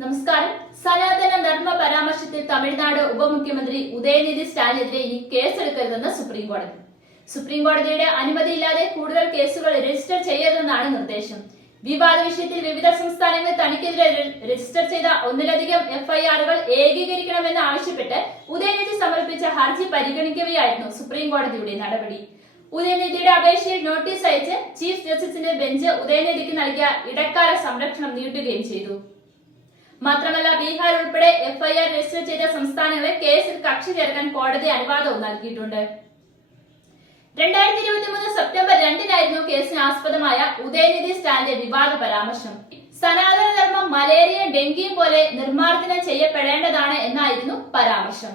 നമസ്കാരം. സനാതന ധർമ്മ പരാമർശത്തിൽ തമിഴ്നാട് ഉപമുഖ്യമന്ത്രി ഉദയനിധി സ്റ്റാലിനെതിരെ ഇനി കേസെടുക്കരുതെന്ന് സുപ്രീംകോടതി. സുപ്രീംകോടതിയുടെ അനുമതിയില്ലാതെ കൂടുതൽ കേസുകൾ രജിസ്റ്റർ ചെയ്യരുതെന്നാണ് നിർദ്ദേശം. വിവാദ വിഷയത്തിൽ വിവിധ സംസ്ഥാനങ്ങൾ തനിക്കെതിരെ രജിസ്റ്റർ ചെയ്ത ഒന്നിലധികം എഫ്ഐആറുകൾ ഏകീകരിക്കണമെന്ന് ആവശ്യപ്പെട്ട് ഉദയനിധി സമർപ്പിച്ച ഹർജി പരിഗണിക്കവെയായിരുന്നു സുപ്രീംകോടതിയുടെ നടപടി. ഉദയനിധിയുടെ അപേക്ഷയിൽ നോട്ടീസ് അയച്ച് ചീഫ് ജസ്റ്റിസിന്റെ ബെഞ്ച് ഉദയനിധിക്ക് നൽകിയ ഇടക്കാല സംരക്ഷണം നീട്ടുകയും ചെയ്തു. മാത്രമല്ല, ബീഹാർ ഉൾപ്പെടെ എഫ്ഐആർ രജിസ്റ്റർ ചെയ്ത സംസ്ഥാനങ്ങളെ കേസിൽ കക്ഷി ചേർക്കാൻ കോടതി അനുവാദവും നൽകിയിട്ടുണ്ട്. 2023 സെപ്റ്റംബർ 2-നായിരുന്നു കേസിന് ആസ്പദമായ ഉദയനിധി സ്റ്റാലിന്റെ വിവാദ പരാമർശം. സനാതന ധർമ്മം മലേറിയയും ഡെങ്കിയും പോലെ നിർമ്മാർജ്ജനം ചെയ്യപ്പെടേണ്ടതാണ് എന്നായിരുന്നു പരാമർശം.